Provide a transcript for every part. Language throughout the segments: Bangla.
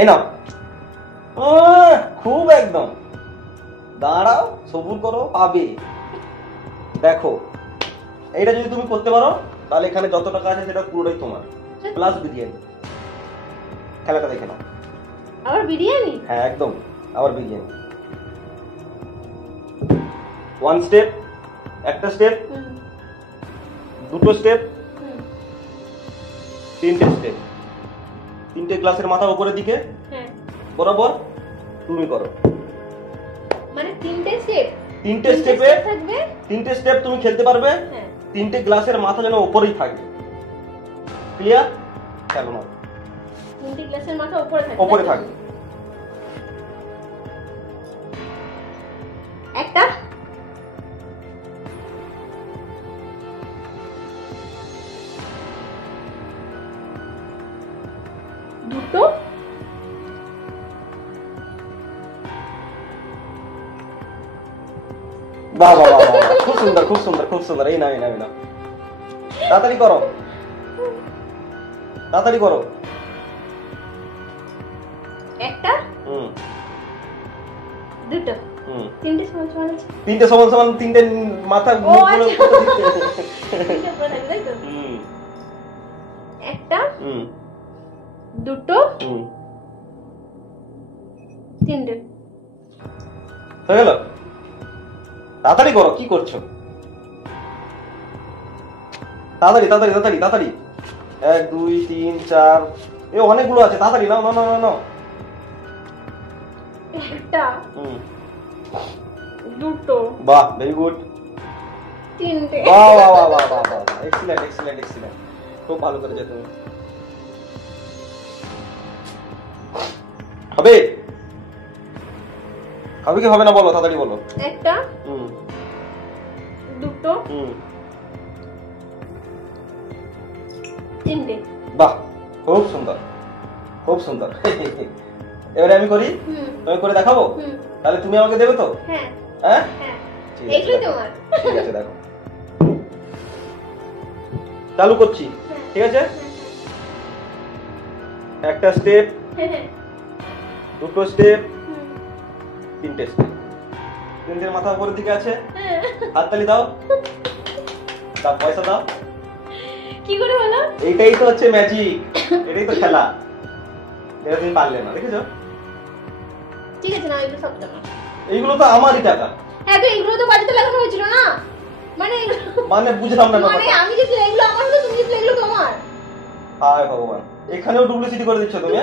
এই নাও। খুব একদম, দাঁড়াও, সবুর করো, পাবে। দেখো, এইটা যদি তুমি করতে পারো তাহলে এখানে যত টাকা আছে সেটা পুরোটাই তোমার, প্লাস বিরিয়ানি। খেলাটা দেখে নাও। আবার বিরিয়ানি? হ্যাঁ একদম, আবার বিরিয়ানি। ওয়ান স্টেপ, একটা স্টেপ, দুটো স্টেপ, তিনটে স্টেপ। তিনটে গ্লাসের মাথা উপরের দিকে বরাবর তুমি করো। মানে তিনটে স্টেপ? তিনটে স্টেপে থাকবে, তিনটে স্টেপ তুমি খেলতে পারবে। তিনটে গ্লাসের মাথা যেন উপরেই থাকবে। ক্লিয়ার? চলো না, তিনটে গ্লাসের মাথা উপরে থাকবে। উপরে থাকবে। একটা, দুটো, বাহ বাহ বাহ, খুব সুন্দর খুব সুন্দর খুব সুন্দর। এই নাও, এই নাও, এই নাও, তাড়াতাড়ি করো, তাড়াতাড়ি করো। একটা, দুটো, তিনটে সমান সমান আছে। তিনটে সমান সমান, তিনটে মাথা উপরে থাকবে, তাই তো? একটা, দুটো, তিনটে। হয়ে গেল? তাড়াতাড়ি করো, কি করছো? তাড়াতাড়ি তাড়াতাড়ি তাড়াতাড়ি তাড়াতাড়ি। 1 2 3 4, এ অনেকগুলো আছে, তাড়াতাড়ি নাও নাও নাও নাও। একটা, দুটো, বাহ, ভেরি গুড। তিনটে। বাহ বাহ বাহ বাহ বাহ বাহ, এক্সিলেন্ট এক্সিলেন্ট এক্সিলেন্ট, খুব ভালো করেছো তুমি। হবে? হবে কি হবে না বলো, তাড়াতাড়ি বলো। একটা, দুটো, তিনটে। বাহ, খুব সুন্দর খুব সুন্দর। এবারে আমি করি, তুমি করে দেখাবো? তাহলে তুমি আমাকে দেবে তো? হ্যাঁ হ্যাঁ, এইগুলো তোমার। ঠিক আছে, দেখো চালু করছি। ঠিক আছে, একটা স্টেপ, দুটো স্টেপ, তিনটে স্টেপ। তিনটের মাথা উপরের দিকে আছে, হাততালি দাও, দাও পয়সা দাও। কি করে বলো? এইটাই তো হচ্ছে ম্যাজিক, এটাই তো খেলা, এটা তুমি পারলে না, দেখেছো? ঠিক আছে না, এগুলো সব তোমার। এইগুলো তো আমারই টাকা। হ্যাঁ তো এগুলো তো বাড়িতে লাগানো হয়েছিল না, মানে বুঝলাম না, মানে আমি যদি এগুলো আমার হলো, তুমি যদি এগুলো তোমার। হায় ভগবান, এখানেও ডুপ্লিসিটি করে দিচ্ছ তুমি।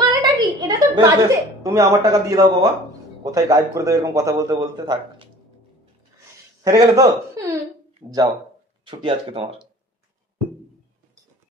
মানেটা কি? এটা তো বেশ বেশ, বাড়িতে। তুমি আমার টাকা দিয়ে দাও বাবা। কোথায় গাইড করে দেবে এরকম কথা বলতে বলতে। থাক, হেরে গেলে তো যাও, ছুটি আজকে তোমার।